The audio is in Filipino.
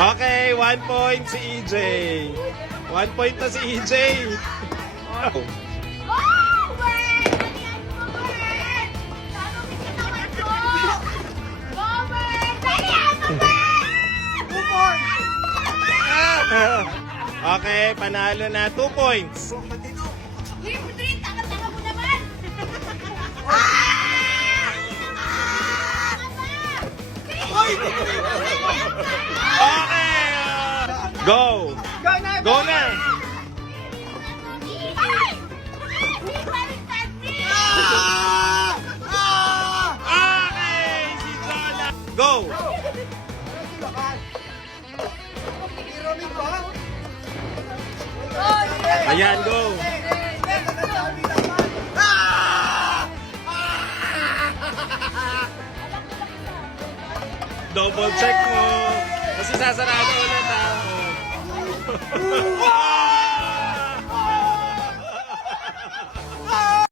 Okay, 1 point si EJ. 1 point na si EJ. Wow. Oh, wait! Dalihan mo, wait! Tanongin ka naman ko! Go, wait! Dalihan mo, wait! 2 points! Okay, panalo na 2 points. Libre, tanga-tanga mo naman! Okay! Go! Go na! Ay! Balik tayo! Okay! Si Jonah! Go! Ayan, go! Double check mo! Kasi sasarado ulit ha!